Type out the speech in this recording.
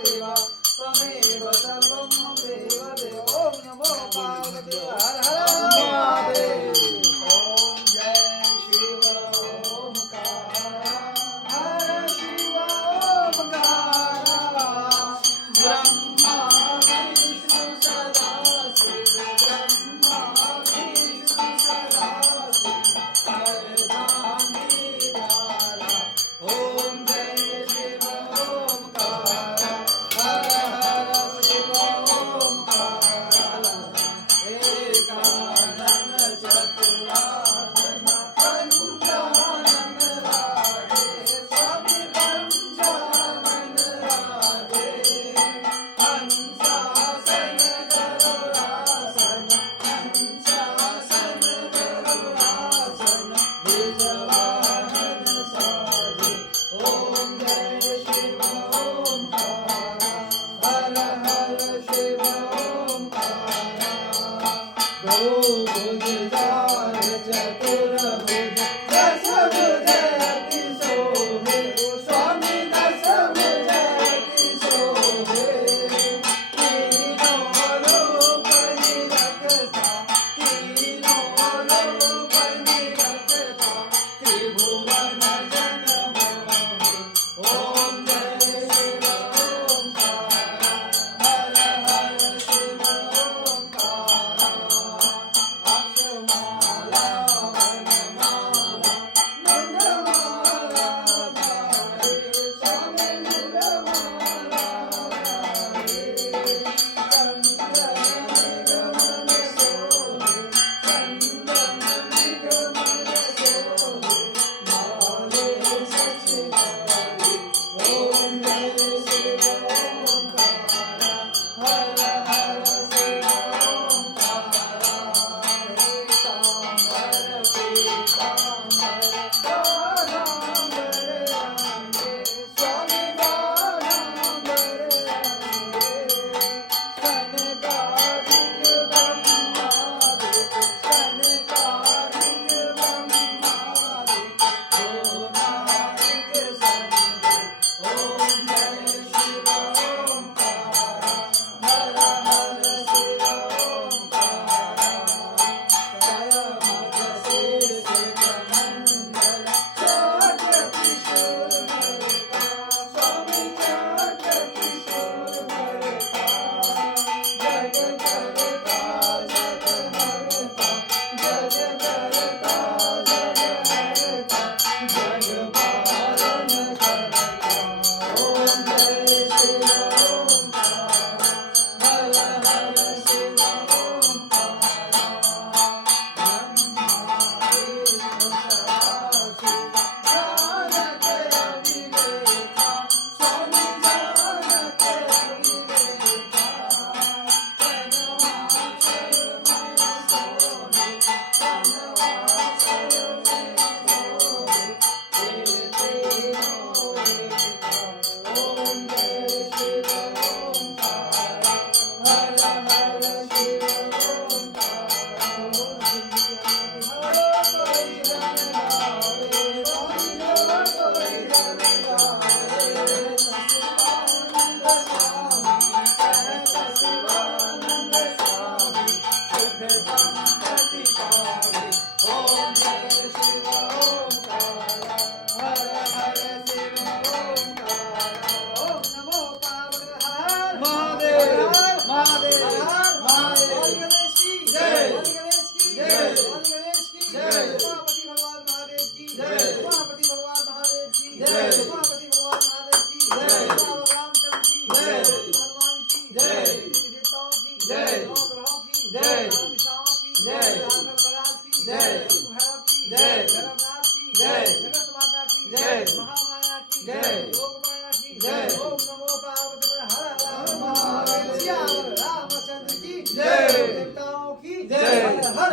महादेवा त्वमेव सर्वं मम देव देव ओम नमो पार्वती हर हर महादेव ओम जय शिव ओमकार हर शिव ओमकार ब्रह्मा विष्णु सदा शिव ब्रह्मा विष्णु सदा शिव अर्धांगी द्वारा ओम जय शिव ओमकार हर हर शिव ओमकार एकानन चतुरानन पंचानन राधे स्वामी पंचानन राधे हंसासन गरुडासन हंसासन गरुडासन निजवाहन साजे ओम जय शिव ओमकार हर हर शिव ओमकार दो भुजदार चतुर्भुज दस भुज अति शोभे स्वामी दस भुज अति शोभे तीनों रूप निरखता तीनों रूप निरखता त्रिभुवन जन मोहे ओम जय शिव ओमकार हर हर शिव ओमकार अक्षमाला वनमाला नंदमाला धारे स्वामी नीलमाला धारे चंदन निगमन सोहे चंदन निगमन सोहे माले सचिवारी ओम जय शिव ओमकार हर हर शिव ओमकार पीतांबर पीतांबर बाणांबर अंगे स्वामी बाणांबर अंगे सनकादिक ब्रह्मादिक सनकादिक ब्रह्मादिक भुवनादिक संगे ओम जय शिव ओमकार हर हर शिव ओमकार जय मद शेष मंगल चाट किशोर मरता स्वामी चाट किशोर मरता जग करता जग हरता जग करता जग हरता जग पालन करता ओम जय शिव ओमकार हर हर शिव ओमकार ब्रह्मा विष्णु सदा शिव जानत अविवेका स्वामी जानत अविवेका तनवासर में सोहे तनवासर में सोहे हे तीनों एका ओम जय शिव ओमकार हर हर शिव ओमकार कोई रन गावे कोई रन गावे शिवानंद स्वामी कहत शिवानंद स्वामी सुख संपत्ति पावे ओम जय शिव ओमकार हर हर शिव ओमकार ओम नमो पार्वती महादेव महादेव महादेव गणेश की जय गणेश की जय गणेश की जय उमापति भगवान महादेव की जय उमापति भगवान महादेव की जय उमापति भगवान महादेव की जय बाबा रामचंद्र की जय हनुमान की जय देवताओं की जय ग्रहों की जय दिशाओं की जय महाराज की जय भैरव की जय धर्मनाथ की जय जगत माता की जय महामाया की जय योग माया की जय ओम नमो पार्वती हर हर महादेव रामचंद्र की जय देवताओं की जय हर हर